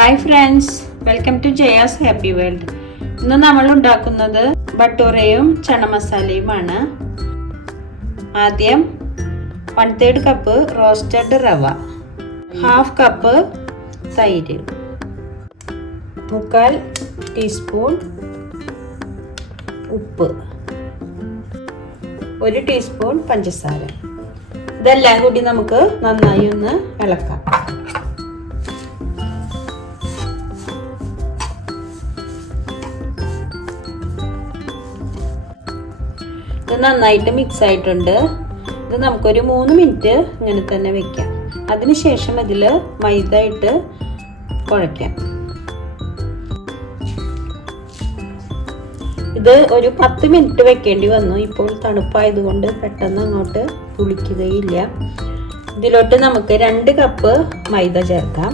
Hi friends welcome to Jaya's happy world ഇന്ന് നമ്മൾ ഉണ്ടാക്കുന്നത് ബട്ടൂറയും ചണ മസാലയുമാണ്. ആദ്യം one third cup roasted rava half cup തൈര് മുക്കാൽ ടീസ്പൂൺ ഉപ്പ് ഒരു ടീസ്പൂൺ പഞ്ചസാര. ഇതെല്ലാം കൂടി നമുക്ക് നന്നായി ഒന്ന് ഇളക്കാം. നന്നായിട്ട് മിക്സ് ആയിട്ടുണ്ട്. ഇത് നമുക്കൊരു മൂന്ന് മിനിറ്റ് ഇങ്ങനെ തന്നെ വെക്കാം. അതിനുശേഷം ഇതിൽ മൈദ ഇട്ട് കുഴയ്ക്കാം ഇത് ഒരു പത്ത് മിനിറ്റ് വെക്കേണ്ടി വന്നു. ഇപ്പോൾ തണുപ്പായതുകൊണ്ട് പെട്ടെന്ന് അങ്ങോട്ട് പുളിക്കുകയില്ല. ഇതിലോട്ട് നമുക്ക് രണ്ട് കപ്പ് മൈദ ചേർക്കാം.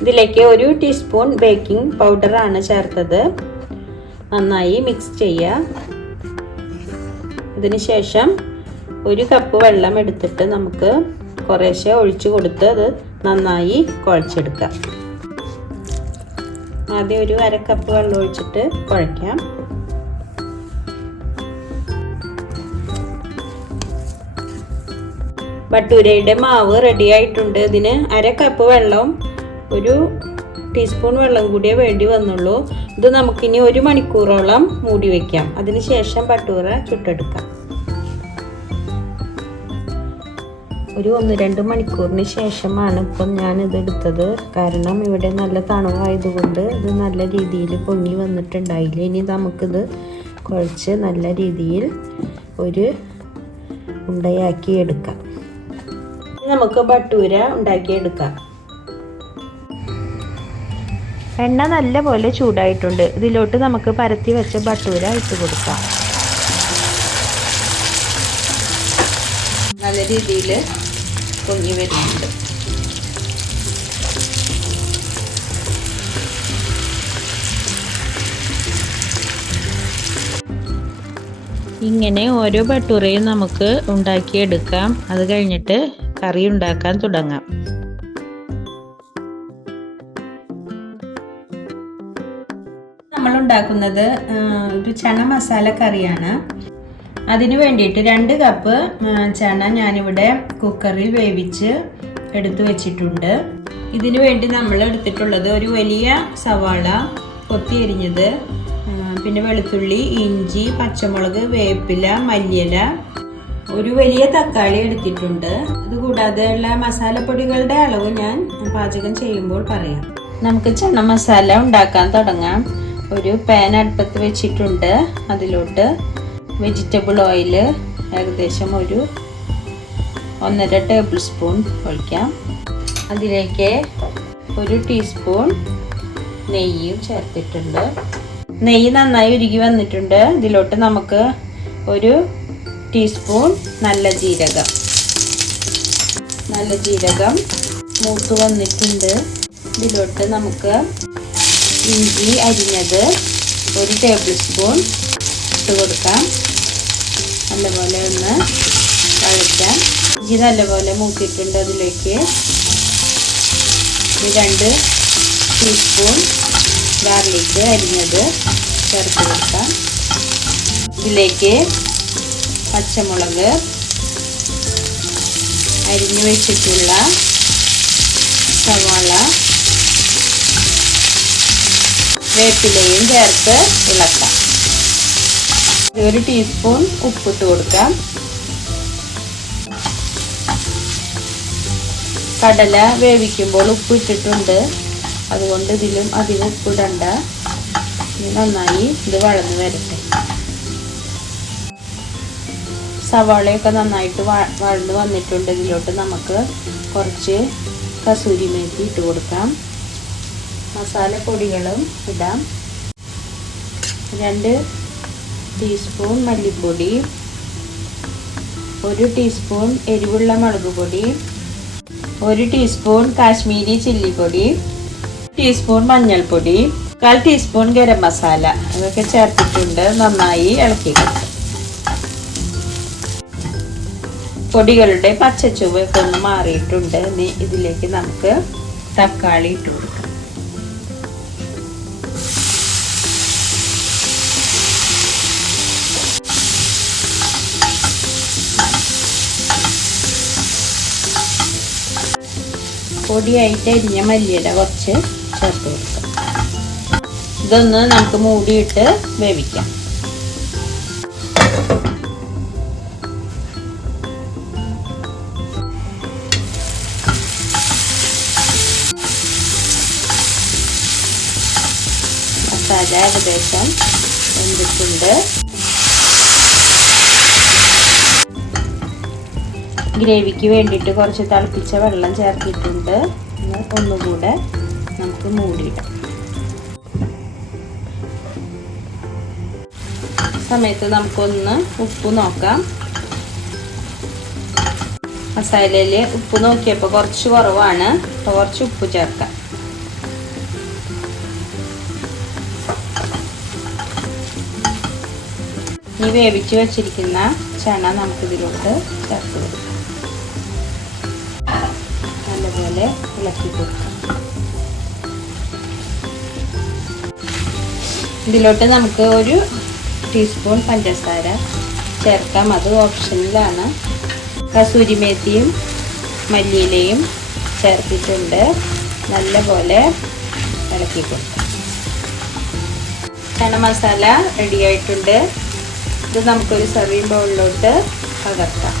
ഇതിലേക്ക് ഒരു ടീസ്പൂൺ ബേക്കിംഗ് പൗഡറാണ് ചേർത്തത്. നന്നായി മിക്സ് ചെയ്യുക ഇതിന് ശേഷം ഒരു കപ്പ് വെള്ളം എടുത്തിട്ട് നമുക്ക് കുറേശ്ശെ ഒഴിച്ചു കൊടുത്ത് അത് നന്നായി കുഴച്ചെടുക്കാം. ആദ്യം ഒരു അരക്കപ്പ് കപ്പ് വെള്ളം ഒഴിച്ചിട്ട് കുഴയ്ക്കാം. ബട്ടൂരയുടെ മാവ് റെഡി ആയിട്ടുണ്ട്. ഇതിന് അര കപ്പ് വെള്ളം ഒരു ടീസ്പൂൺ വെള്ളം കൂടിയേ വേണ്ടി വന്നുള്ളൂ. ഇത് നമുക്കിനി ഒരു മണിക്കൂറോളം മൂടി വയ്ക്കാം അതിനുശേഷം പട്ടൂറ ചുട്ടെടുക്കാം. ഒരു ഒന്ന് രണ്ട് മണിക്കൂറിന് ശേഷമാണ് ഇപ്പം ഞാൻ ഇത് എടുത്തത്. കാരണം ഇവിടെ നല്ല തണുവായതുകൊണ്ട് ഇത് നല്ല രീതിയിൽ പൊങ്ങി വന്നിട്ടുണ്ടായില്ല. ഇനി നമുക്കിത് കുഴച്ച് നല്ല രീതിയിൽ ഒരു ഉണ്ടയാക്കി എടുക്കാം നമുക്ക് ബട്ടൂര ഉണ്ടാക്കിയെടുക്കാം. എണ്ണ നല്ല പോലെ ചൂടായിട്ടുണ്ട്. ഇതിലോട്ട് നമുക്ക് പരത്തി വെച്ച ബട്ടൂര ഇട്ട് കൊടുക്കാം. നല്ല രീതിയിൽ പൊങ്ങി വരുന്നുണ്ട്. ഇങ്ങനെ ഓരോ ബട്ടൂറയും നമുക്ക് ഉണ്ടാക്കിയെടുക്കാം. അത് കഴിഞ്ഞിട്ട് കറി ഉണ്ടാക്കാൻ തുടങ്ങാം. ഉണ്ടാക്കുന്നത് ഒരു ചണ മസാല കറിയാണ്. അതിനു വേണ്ടിയിട്ട് രണ്ട് കപ്പ് ചണ ഞാനിവിടെ കുക്കറിൽ വേവിച്ച് എടുത്തു വെച്ചിട്ടുണ്ട്. ഇതിനു വേണ്ടി നമ്മൾ എടുത്തിട്ടുള്ളത് ഒരു വലിയ സവാള കൊത്തി എരിഞ്ഞത് പിന്നെ വെളുത്തുള്ളി ഇഞ്ചി പച്ചമുളക് വേപ്പില മല്ലിയില ഒരു വലിയ തക്കാളി എടുത്തിട്ടുണ്ട്. അതുകൂടാതെയുള്ള മസാലപ്പൊടികളുടെ അളവ് ഞാൻ പാചകം ചെയ്യുമ്പോൾ പറയാം. നമുക്ക് ചണ മസാല ഉണ്ടാക്കാൻ തുടങ്ങാം. ഒരു പാൻ അടുപ്പത്ത് വെച്ചിട്ടുണ്ട്. അതിലോട്ട് വെജിറ്റബിൾ ഓയിൽ ഏകദേശം ഒരു ഒന്നര ടേബിൾ സ്പൂൺ ഒഴിക്കാം. അതിലേക്ക് ഒരു ടീസ്പൂൺ നെയ്യും ചേർത്തിട്ടുണ്ട്. നെയ്യ് നന്നായി ഉരുകി വന്നിട്ടുണ്ട്. ഇതിലോട്ട് നമുക്ക് ഒരു ടീസ്പൂൺ നല്ല ജീരകം. നല്ല ജീരകം മൂത്ത് വന്നിട്ടുണ്ട്. ഇതിലോട്ട് നമുക്ക് ഇഞ്ചി അരിഞ്ഞത് ഒരു ടേബിൾ സ്പൂൺ ഇട്ട് കൊടുക്കാം. നല്ലപോലെ ഒന്ന് വഴറ്റാം. ഇഞ്ചി നല്ലപോലെ മൂത്തിട്ടുണ്ട് അതിലേക്ക്. രണ്ട് ടീസ്പൂൺ ഗാർലിക്ക് അരിഞ്ഞത് ചേർത്ത് കൊടുക്കാം. ഇതിലേക്ക് പച്ചമുളക് അരിഞ്ഞു വെച്ചിട്ടുള്ള സവാള വേപ്പിലയും ചേർത്ത് ഇളക്കാം ഒരു ടീസ്പൂൺ ഉപ്പിട്ട് കൊടുക്കാം. കടല വേവിക്കുമ്പോൾ ഉപ്പ് ഇട്ടിട്ടുണ്ട്. അതുകൊണ്ട് ഇതിലും അധികം ഉപ്പിടണ്ട നന്നായി ഇത് വളർന്നു വരട്ടെ. സവാളയൊക്കെ നന്നായിട്ട് വളർന്നു വന്നിട്ടുണ്ട്. ഇതിലോട്ട് നമുക്ക് കുറച്ച് കസൂരി മേത്തി ഇട്ട് കൊടുക്കാം. മസാലപ്പൊടികളും ഇടാം. രണ്ട് ടീസ്പൂൺ മല്ലിപ്പൊടി ഒരു ടീസ്പൂൺ എരിവുള്ള മുളക് പൊടി ഒരു ടീസ്പൂൺ കാശ്മീരി ചില്ലിപ്പൊടി ടീസ്പൂൺ മഞ്ഞൾപ്പൊടി കാൽ ടീസ്പൂൺ ഗരം മസാല ഇതൊക്കെ ചേർത്തിട്ടുണ്ട് നന്നായി ഇളക്കി പൊടികളുടെ പച്ചച്ചുവൊക്കെ ഒന്ന് മാറിയിട്ടുണ്ട്. ഇതിലേക്ക് നമുക്ക് തക്കാളി ഇട്ട് കൊടുക്കാം. പൊടിയായിട്ട് അരിഞ്ഞ മല്ലിയില കുറച്ച് ചേർത്ത് കൊടുക്കാം. ഇതൊന്ന് നമുക്ക് മൂടിയിട്ട് വേവിക്കാം. മസാല ഏകദേശം വെന്തിട്ടുണ്ട്. ഗ്രേവിക്ക് വേണ്ടിയിട്ട് കുറച്ച് തിളപ്പിച്ച വെള്ളം ചേർത്തിട്ടുണ്ട്. ഒന്നുകൂടെ നമുക്ക് മൂടിയിടാം. സമയത്ത് നമുക്കൊന്ന് ഉപ്പ് നോക്കാം. മസാലയിൽ ഉപ്പ് നോക്കിയപ്പോൾ കുറച്ച് കുറവാണ്. അപ്പോൾ കുറച്ച് ഉപ്പ് ചേർക്കാം. ഈ വേവിച്ച് വെച്ചിരിക്കുന്ന ചണ നമുക്കിതിലോട്ട് ചേർത്ത് കൊടുക്കാം. നല്ലപോലെ ഇളക്കി കൊടുക്കാം. ഇതിലോട്ട് നമുക്ക് ഒരു ടീസ്പൂൺ പഞ്ചസാര ചേർക്കാം. അത് ഓപ്ഷനിലാണ് കസൂരി മേത്തിയും മല്ലിയിലയും ചേർത്തിട്ടുണ്ട്. നല്ലപോലെ ഇളക്കി കൊടുക്കാം. ചണ മസാല റെഡിയായിട്ടുണ്ട് ഇത് നമുക്കൊരു സെർവിംഗ് ബൗളിലോട്ട് പകർത്താം.